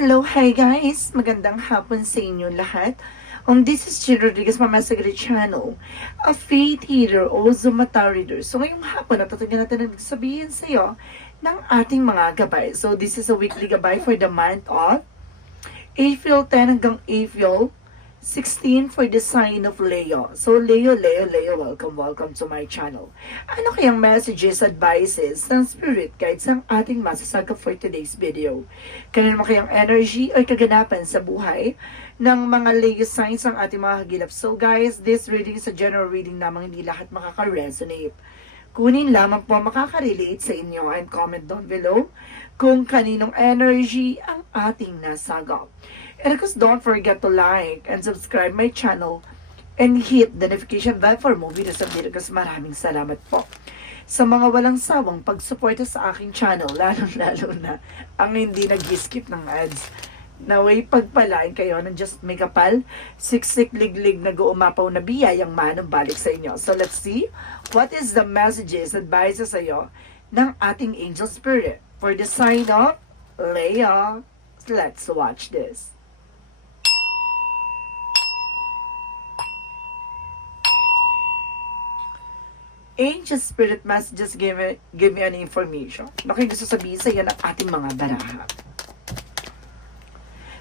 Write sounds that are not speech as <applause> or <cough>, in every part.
Hello, hi guys! Magandang hapon sa inyo lahat. Um, this is Chi Rodriguez Mama Sagre Channel, a faith healer o Zumata reader. So ngayong hapon, natutugyan natin na sabihin sa iyo ng ating mga gabay. So this is a weekly gabay for the month of April 10 hanggang April 16 for the sign of Leo. So Leo, Leo, Leo, welcome, welcome to my channel. Ano kayang messages, advices ng spirit guides ang ating masasaga for today's video? Kanino mo kayang energy o kaganapan sa buhay ng mga Leo signs ang ating mga hagilap. So guys, this reading is a general reading namang hindi lahat makaka-resonate. Kunin lamang po makaka-relate sa inyo and comment down below kung kaninong energy ang ating nasagap. And of course, don't forget to like and subscribe my channel and hit the notification bell for more videos update kasi maraming salamat po sa mga walang sawang pagsuporta sa aking channel, <laughs> lalo-lalo na ang hindi nag-skip ng ads. Naway pagpalain kayo ng just may kapal, siksik liglig na guumapaw na biyayang manong balik sa inyo. So let's see what is the messages, advices sa iyo ng ating angel spirit for the sign of Leo. Let's watch this. Angel Spirit Messages give me, give me an information. Kayo gusto sabihin sa iyo ng ating mga baraha?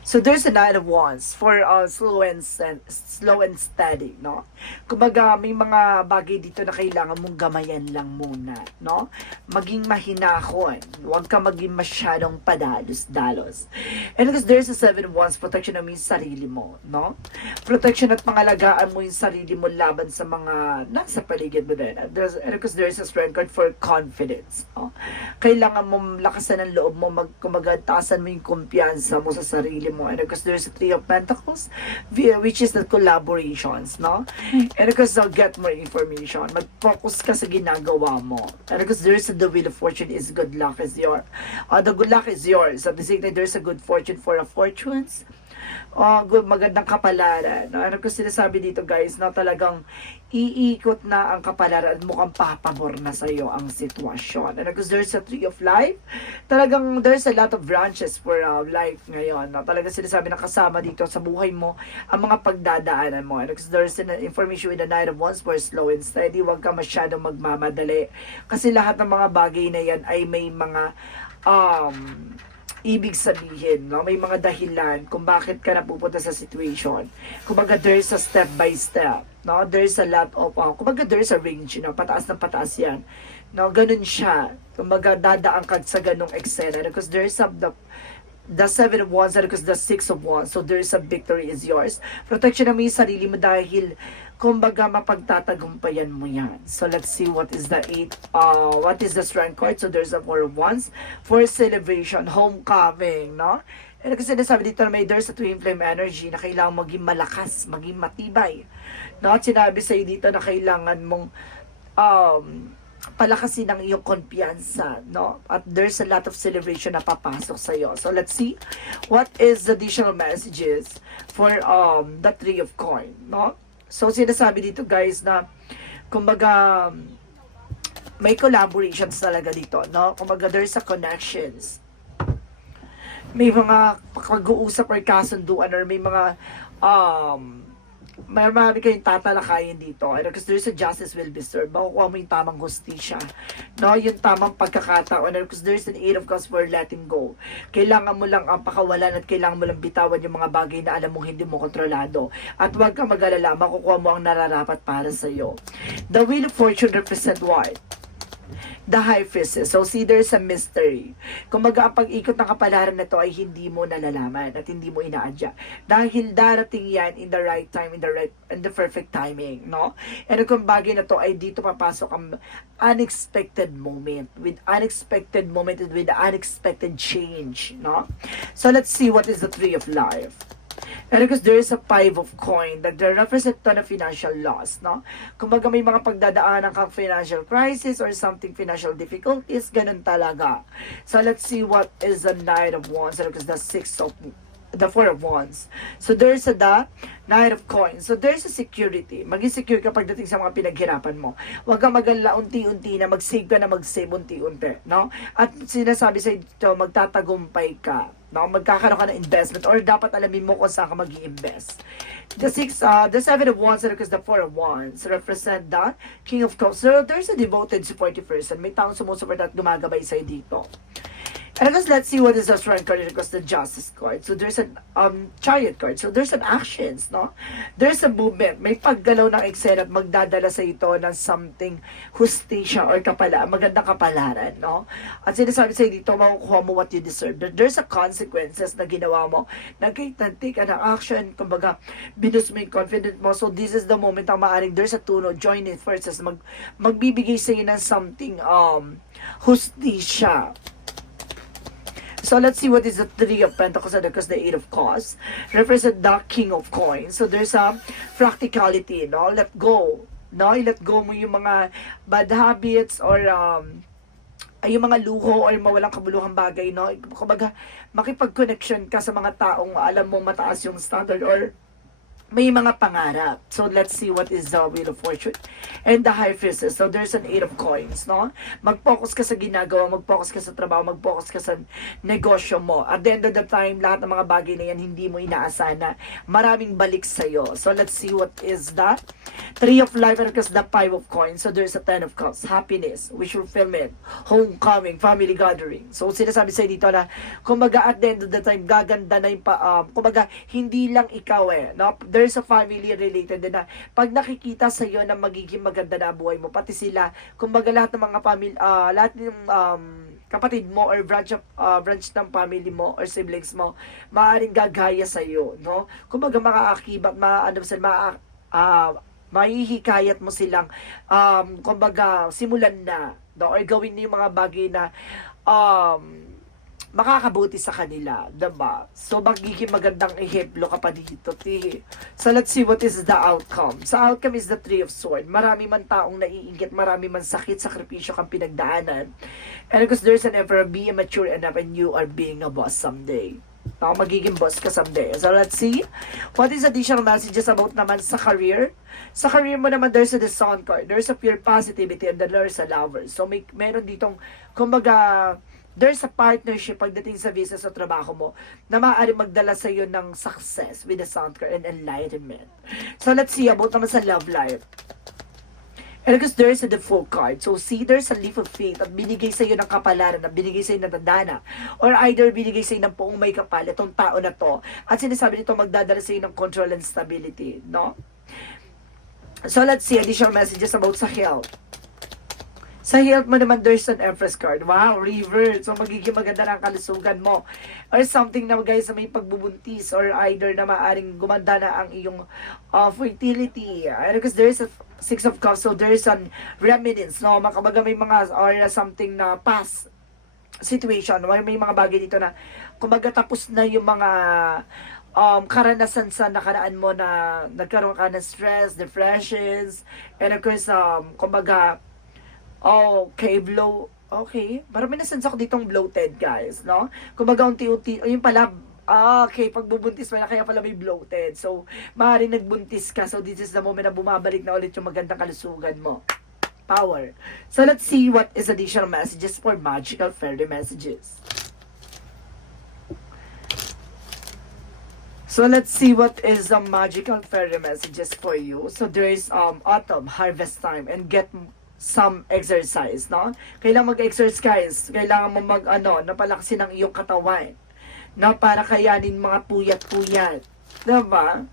So there's a Knight of Wands for uh, slow and slow and steady, no? Kumbaga may mga bagay dito na kailangan mong gamayan lang muna, no? Maging mahinahon, huwag ka maging masyadong padalos-dalos. And because there's a Seven of Wands, protection mo yung sarili mo, no? Protection at pangalagaan mo yung sarili mo laban sa mga nasa paligid mo din. And there's, and because there's a strength card for confidence, no? Kailangan mo lakasan ang loob mo, mag, kumbaga, taasan mo yung kumpiyansa mo sa sarili mo. And because there's a Three of Pentacles, which is the collaborations, no? And because I'll get more information, mag-focus ka sa ginagawa mo. And because there's a the wheel of fortune is good luck is your, uh, the good luck is yours. The same time, there's a good fortune for a fortunes. Oh, good, magandang kapalaran. No? Ano ko sinasabi dito guys, na talagang iikot na ang kapalaran at mukhang papabor na sa iyo ang sitwasyon. And because there's a tree of life, talagang there's a lot of branches for uh, life ngayon. No? Talagang sinasabi na kasama dito sa buhay mo ang mga pagdadaanan mo. And because there's an information with the Nine of Wands for slow and steady, huwag ka masyadong magmamadali. Kasi lahat ng mga bagay na yan ay may mga um, ibig sabihin, no? May mga dahilan kung bakit ka napupunta sa situation. Kumbaga, there's a step by step, no? There's a lot of, uh, kumbaga, there's a range, you know? Pataas ng pataas yan. No, ganun siya. Kumbaga, dadaan ka sa ganung eksena. Because there's a, the, the seven of wands and because the six of wands. So there's a victory is yours. Protection naman yung sarili mo dahil kumbaga mapagtatagumpayan mo yan. So let's see what is the eight, uh, what is the strength card. So there's a four of wands for celebration, homecoming, no? And kasi sinasabi dito na may there's a twin flame energy na kailangan maging malakas, maging matibay. No? At sinabi sa'yo dito na kailangan mong um, palakasin ang iyong kumpiyansa, no? At there's a lot of celebration na papasok sa iyo. So let's see what is the additional messages for um the three of coin, no? So sinasabi dito guys na kumbaga may collaborations talaga dito, no? Kumbaga there's a connections. May mga pag-uusap or kasunduan or may mga um may marami kayong tatalakayin dito. And because there's a justice will be served. Makukuha mo yung tamang hustisya. No? Yung tamang pagkakataon. And because there's an eight of cups for letting go. Kailangan mo lang ang pakawalan at kailangan mo lang bitawan yung mga bagay na alam mong hindi mo kontrolado. At huwag ka mag-alala, makukuha mo ang nararapat para sa iyo. The wheel of fortune represent what? The high priestess. So, see, there's a mystery. Kumbaga, ang pag-ikot ng kapalaran na to ay hindi mo nalalaman at hindi mo inaadya. Dahil darating yan in the right time, in the right, in the perfect timing, no? And kung bagay na to ay dito papasok ang unexpected moment, with unexpected moment with unexpected change, no? So, let's see what is the tree of life. And because there is a five of coin that they represent to na financial loss, no? Kumbaga may mga pagdadaanan kang financial crisis or something financial difficulties, ganun talaga. So let's see what is the nine of wands and because the six of the four of wands. So there's a the nine of coins. So there's a security. Maging secure ka pagdating sa mga pinaghirapan mo. Huwag kang magala unti-unti na mag-save ka na mag-save unti-unti, no? At sinasabi sa ito, magtatagumpay ka No, magkakaroon ka ng investment or dapat alamin mo kung saan ka mag invest The six, uh, the seven of wands and the four of wands represent the king of cups. So there's a devoted, supportive person. May taong sumusupport at gumagabay sa'yo dito. And because let's see what is the strength card because the justice card. So there's an um chariot card. So there's an actions, no? There's a movement. May paggalaw ng eksena at magdadala sa ito ng something hustisya or kapala, magandang kapalaran, no? At sinasabi sa dito, makukuha mo what you deserve. There- There's a consequences na ginawa mo. Nagkaitanti ka ng action, kumbaga, binus mo yung confident mo. So this is the moment na maaring there's a tuno, join it as mag, magbibigay sa iyo ng something um hustisya. So let's see what is the Three of Pentacles and because the Eight of Cups represent the King of Coins. So there's a practicality, no? Let go. No? Let go mo yung mga bad habits or um, ay yung mga luho or mawalang kabuluhang bagay, no? Kumbaga, makipag-connection ka sa mga taong alam mo mataas yung standard or may mga pangarap. So, let's see what is the Wheel of Fortune and the High Priestess. So, there's an Eight of Coins, no? Mag-focus ka sa ginagawa, mag-focus ka sa trabaho, mag-focus ka sa negosyo mo. At the end of the time, lahat ng mga bagay na yan, hindi mo inaasahan na maraming balik sa'yo. So, let's see what is that. Three of Life and the Five of Coins. So, there's a Ten of Cups. Happiness, wish fulfillment, homecoming, family gathering. So, sinasabi sa'yo dito na, kumbaga, at the end of the time, gaganda na yung pa, um, kumbaga, hindi lang ikaw eh, no? There's a family related na pag nakikita sa iyo na magiging maganda na buhay mo, pati sila, kumbaga lahat ng mga family, ah, lahat ng um, kapatid mo or branch of, ah, branch ng family mo or siblings mo, maaaring gagaya sa iyo, no? Kumbaga makaakibat, ma, ano sila, ma, ah, mahihikayat mo silang, um, kumbaga, simulan na, no? Or gawin yung mga bagay na, um, makakabuti sa kanila, diba? So, magiging magandang ehemplo ka pa dito, ti. So, let's see what is the outcome. Sa outcome is the Three of Sword. Marami man taong naiingit, marami man sakit, sakripisyo kang pinagdaanan. And because there's an emperor, be mature enough and you are being a boss someday. No, magiging boss ka someday. So, let's see. What is additional messages about naman sa career? Sa career mo naman, there's a the sun card. There's a pure positivity and there's a lover. So, may, meron ditong, kumbaga, there's a partnership pagdating sa business o trabaho mo na maaari magdala sa iyo ng success with the card and enlightenment. So, let's see about naman sa love life. And because there's a default card. So, see, there's a leaf of faith at binigay sa iyo ng kapalaran, at binigay sa iyo ng tandana. Or either binigay sa iyo ng poong may kapal, itong tao na to. At sinasabi nito magdadala sa iyo ng control and stability. No? So, let's see additional messages about sa health. Sa health mo naman, there's an Empress card. Wow, river. So, magiging maganda ang kalusugan mo. Or something na guys, may pagbubuntis or either na maaring gumanda na ang iyong uh, fertility. And because there's a Six of Cups, so there's an reminiscence, no? Makabaga may mga, or something na past situation. May mga bagay dito na, kumbaga tapos na yung mga um, karanasan sa nakaraan mo na nagkaroon ka ng stress, depressions, and of course, um, kumbaga, Okay, blow. Okay. Marami na sense ako ditong bloated, guys, no? Kumbaga, unti-unti, yung pala, ah, okay, pagbubuntis pala, kaya pala may bloated. So, maaaring nagbuntis ka. So, this is the moment na bumabalik na ulit yung magandang kalusugan mo. Power. So, let's see what is additional messages for magical fairy messages. So let's see what is the magical fairy messages for you. So there is um autumn, harvest time, and get some exercise, no? Kailangan mag-exercise, kailangan mo mag ano, napalakasin ang iyong katawan. Na para kayanin mga puyat-puyat. Diba?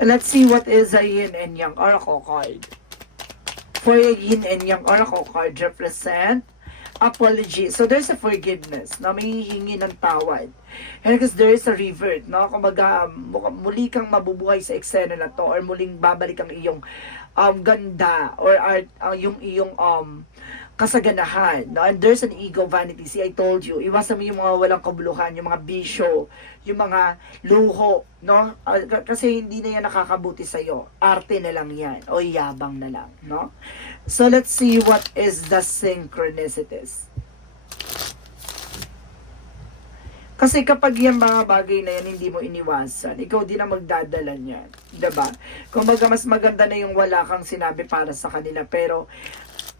Let's see what is a yin and yang oracle card. For a yin and yang oracle card represent apology. So there's a forgiveness na may hihingi ng tawad. And because there is a revert, no? Kumbaga, um, muli kang mabubuhay sa eksena na to or muling babalik ang iyong um, ganda or art, uh, yung iyong um, kasaganahan. No? And there's an ego vanity. See, I told you, iwasan mo yung mga walang kabuluhan, yung mga bisyo, yung mga luho, no? K- kasi hindi na yan nakakabuti sa'yo. Arte na lang yan. O yabang na lang, no? So, let's see what is the synchronicities. Kasi kapag yung mga bagay na yan hindi mo iniwasan, ikaw din ang magdadala niyan. 'di ba? Kumbaga mas maganda na yung wala kang sinabi para sa kanila pero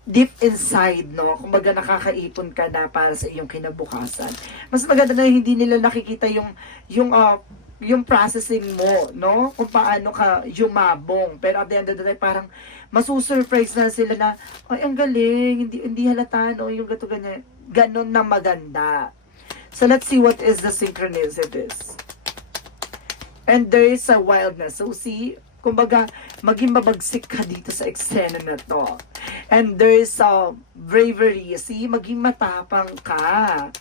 deep inside, no? Kumbaga nakakaipon ka na para sa iyong kinabukasan. Mas maganda na hindi nila nakikita yung yung ah, yung processing mo, no? Kung paano ka yumabong. Pero at the end of the day, parang masusurprise na sila na, ay, ang galing, hindi, hindi halata, no? Yung gato ganyan. Ganon na maganda. So, let's see what is the synchronicities. And there is a wildness. So, see, kumbaga, maging mabagsik ka dito sa eksena na to. And there is a bravery. See, maging matapang ka.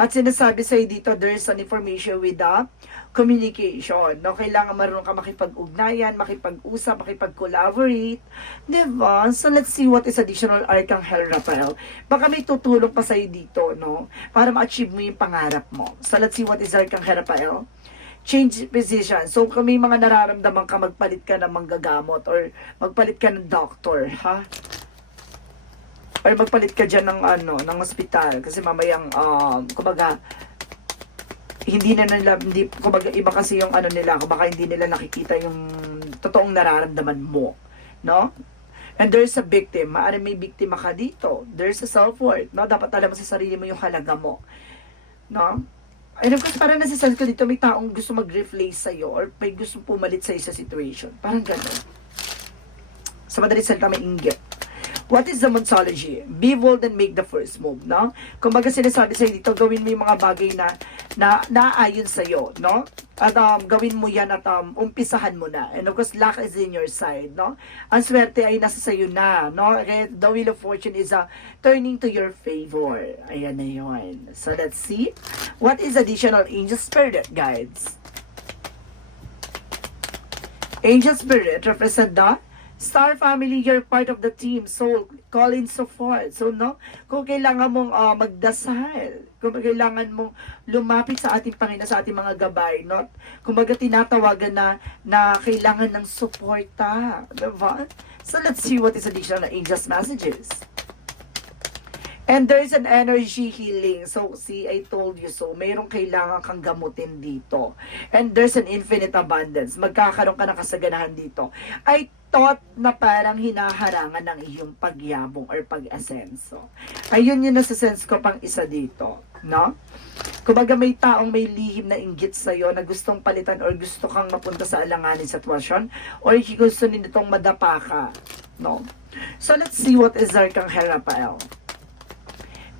At sinasabi sa'yo dito, there is an information with the communication. No? Kailangan marunong ka makipag-ugnayan, makipag-usap, makipag-collaborate. Diba? So, let's see what is additional Archangel Raphael. Baka may tutulong pa sa'yo dito, no? Para ma-achieve mo yung pangarap mo. So, let's see what is Archangel Raphael change position. So, kung may mga nararamdaman ka, magpalit ka ng manggagamot or magpalit ka ng doctor, ha? Or magpalit ka dyan ng, ano, ng hospital. Kasi mamayang, um, kumbaga, hindi na nila, hindi, kumbaga, iba kasi yung ano nila, baka hindi nila nakikita yung totoong nararamdaman mo. No? And there's a victim. Maaaring may biktima ka dito. There's a self-worth. No? Dapat alam mo sa sarili mo yung halaga mo. No? And of course, parang nasisense ko dito, may taong gusto mag-replace sa'yo or may gusto pumalit sa'yo sa situation. Parang gano'n. Sa madalit salita, may inggit. What is the Monsology? Be bold and make the first move, no? Kung baga sinasabi sa'yo dito, gawin mo yung mga bagay na, na naaayon sa'yo, no? At um, gawin mo yan at um, umpisahan mo na. And of course, luck is in your side, no? Ang swerte ay nasa sa'yo na, no? The wheel of fortune is uh, turning to your favor. Ayan na yun. So, let's see. What is additional angel spirit guides? Angel Spirit represent the Star Family, you're part of the team. So, call in support. So, no? Kung kailangan mong ah, magdasal, kung kailangan mong lumapit sa ating Panginoon, sa ating mga gabay, no? Kumbaga tinatawagan na, na kailangan ng suporta. Diba? So, let's see what is additional angels messages. And there is an energy healing. So, see, I told you so. Mayroong kailangan kang gamutin dito. And there's an infinite abundance. Magkakaroon ka ng kasaganahan dito. I thought na parang hinaharangan ng iyong pagyabong or pag-asenso. Ayun yung nasa-sense ko pang isa dito. No? Kumbaga may taong may lihim na inggit sa'yo na gustong palitan or gusto kang mapunta sa alanganin sitwasyon or gusto nitong madapa ka. No? So, let's see what is Arcangel Raphael.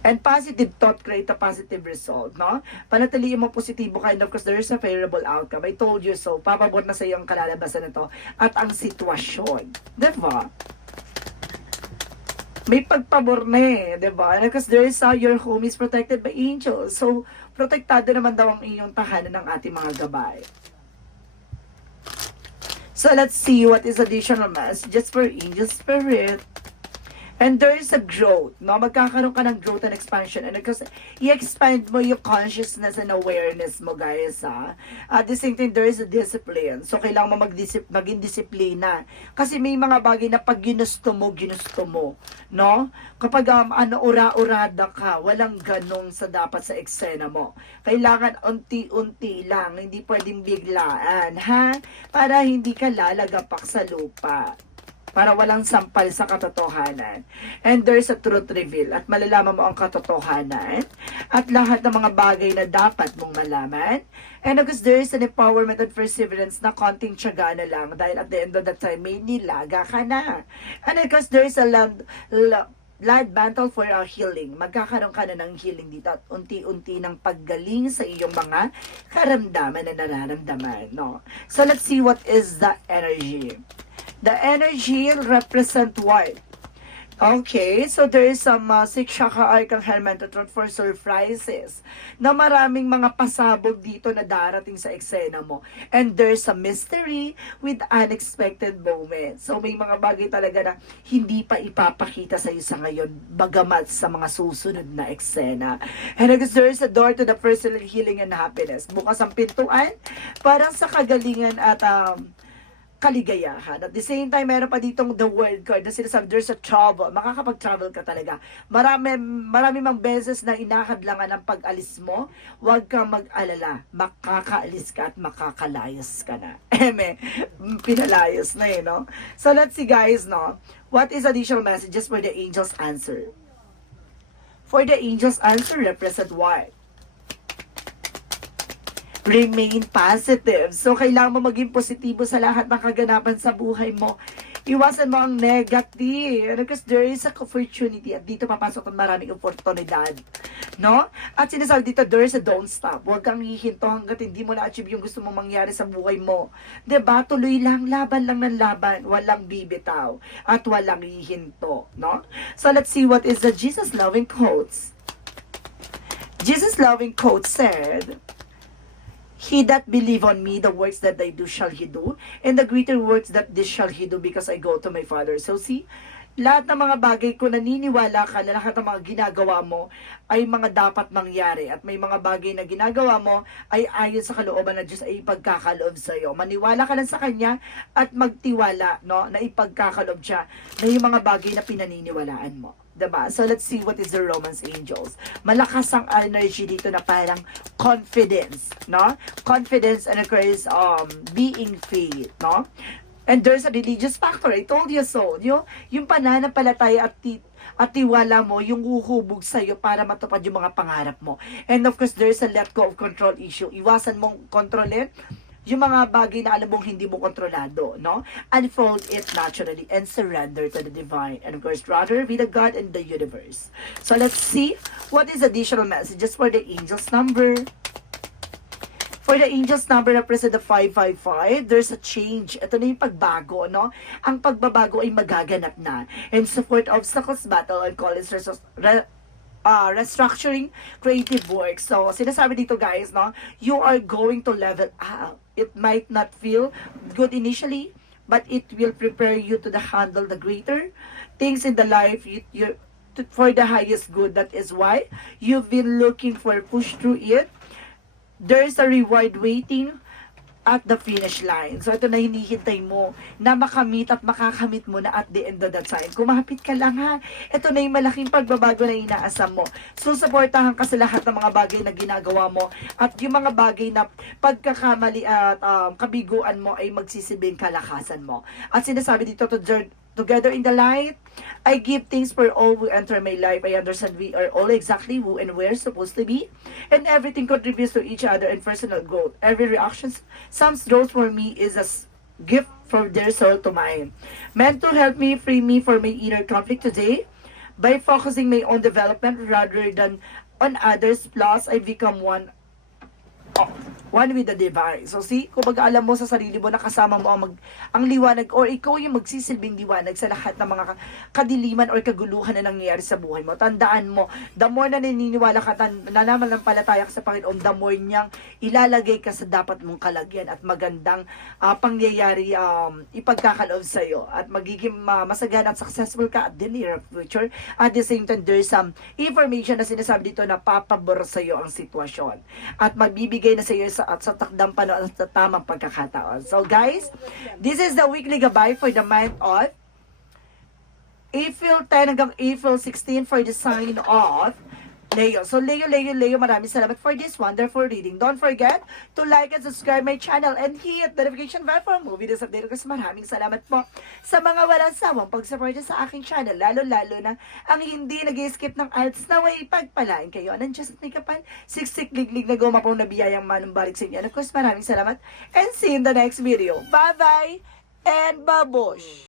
And positive thought create a positive result, no? Panatiliin mo positibo ka and of course there is a favorable outcome. I told you so. Papabot na sa iyo ang kalalabasan nito at ang sitwasyon. Diba? May pagpabor na eh, diba? Course there is uh, your home is protected by angels. So, protektado naman daw ang iyong tahanan ng ating mga gabay. So, let's see what is additional messages for angel spirit. And there is a growth, no? Magkakaroon ka ng growth and expansion. And because i-expand mo yung consciousness and awareness mo, guys, ha? At the same time, there is a discipline. So, kailangan mo mag-disip maging disiplina. Kasi may mga bagay na pag ginusto mo, ginusto mo, no? Kapag um, ano, ura-urada ka, walang ganong sa dapat sa eksena mo. Kailangan unti-unti lang, hindi pwedeng biglaan, ha? Para hindi ka lalagapak sa lupa para walang sampal sa katotohanan. And there's a truth reveal at malalaman mo ang katotohanan at lahat ng mga bagay na dapat mong malaman. And because there is an empowerment and perseverance na konting tiyaga na lang dahil at the end of the time may nilaga ka na. And because there is a land, la, blood battle for our healing. Magkakaroon ka na ng healing dito at unti-unti ng paggaling sa iyong mga karamdaman na nararamdaman. No? So let's see what is the energy. The energy represent what? Okay, so there is some uh, six chakra archangel Metatron for surprises na maraming mga pasabog dito na darating sa eksena mo. And there's a mystery with unexpected moments. So may mga bagay talaga na hindi pa ipapakita sa iyo sa ngayon bagamat sa mga susunod na eksena. And because there is a door to the personal healing and happiness. Bukas ang pintuan parang sa kagalingan at um, kaligayahan. At the same time, meron pa ditong the word card na sinasabi, there's a trouble. Makakapag-travel ka talaga. Marami, marami mang beses na inahadlangan ng pag-alis mo, huwag kang mag-alala. Makakaalis ka at makakalayas ka na. <laughs> Eme, pinalayas na eh, no? So let's see guys, no? What is additional messages for the angel's answer? For the angel's answer, represent what? Remain positive. So, kailangan mo maging positibo sa lahat ng kaganapan sa buhay mo. Iwasan mo ang negative. Because there is a opportunity at dito papasok ang maraming oportunidad. No? At sinasabi dito, there is a don't stop. Huwag kang hihinto hanggat hindi mo na-achieve yung gusto mong mangyari sa buhay mo. ba Tuloy lang, laban lang ng laban. Walang bibitaw. At walang hihinto. No? So, let's see what is the Jesus loving quotes. Jesus loving quote said, He that believe on me, the works that I do shall he do, and the greater works that this shall he do because I go to my Father. So see, lahat ng mga bagay ko naniniwala ka na lahat ng mga ginagawa mo ay mga dapat mangyari at may mga bagay na ginagawa mo ay ayon sa kalooban ng Diyos ay ipagkakaloob sa iyo. Maniwala ka lang sa Kanya at magtiwala no, na ipagkakaloob siya na yung mga bagay na pinaniniwalaan mo. Diba? So, let's see what is the Romance Angels. Malakas ang energy dito na parang confidence, no? Confidence and of course, um, being faith, no? And there's a religious factor. I told you so. Yung, yung pananampalataya at ti, at tiwala mo, yung uhubog sa'yo para matupad yung mga pangarap mo. And of course, there's a let go of control issue. Iwasan mong kontrolin yung mga bagay na alam mong hindi mo kontrolado, no? Unfold it naturally and surrender to the divine. And of course, rather be the God in the universe. So let's see what is additional messages for the angel's number. For the angel's number represent the 555, there's a change. Ito na yung pagbago, no? Ang pagbabago ay magaganap na. And support obstacles, battle, and call is resource, re, uh, restructuring creative work. So, sinasabi dito guys, no? You are going to level up. It might not feel good initially, but it will prepare you to the handle the greater things in the life you, you to, for the highest good. That is why you've been looking for push through it there's a reward waiting at the finish line. So, ito na hinihintay mo na makamit at makakamit mo na at the end of the time. Kumapit ka lang ha. Ito na yung malaking pagbabago na inaasam mo. So, supportahan ka sa lahat ng mga bagay na ginagawa mo at yung mga bagay na pagkakamali at um, kabiguan mo ay magsisibing kalakasan mo. At sinasabi dito to Together in the light, I give thanks for all who enter my life. I understand we are all exactly who and where supposed to be. And everything contributes to each other and personal growth. Every reaction, some growth for me is a gift from their soul to mine. Meant to help me free me from my inner conflict today. By focusing my own development rather than on others, plus I become one one with the divine. So see, kumbaga alam mo sa sarili mo na kasama mo ang, mag, ang liwanag or ikaw yung magsisilbing liwanag sa lahat ng mga ka- kadiliman or kaguluhan na nangyayari sa buhay mo. Tandaan mo, the more na naniniwala ka, tan, na naman ng palataya ka sa Panginoon, the more niyang ilalagay ka sa dapat mong kalagyan at magandang ah, pangyayari um, ipagkakaloob sa iyo at magiging uh, masagana at successful ka at the near future. At the same time, there's some information na sinasabi dito na papabor sa iyo ang sitwasyon at magbibigay na sa iyo sa, at sa takdang panahon at sa tamang pagkakataon. So guys, this is the weekly gabay for the month of April 10 hanggang April 16 for the sign of Leo. So, Leo, Leo, Leo, maraming salamat for this wonderful reading. Don't forget to like and subscribe my channel and hit the notification bell for more videos update kasi maraming salamat po sa mga walang sawang pag-support sa aking channel. Lalo-lalo na ang hindi nag skip ng ads na way pagpalain kayo. Anong just may kapal, siksik liglig na gumapong na biyayang manumbalik sa inyo. And of course, maraming salamat and see you in the next video. Bye-bye and babush!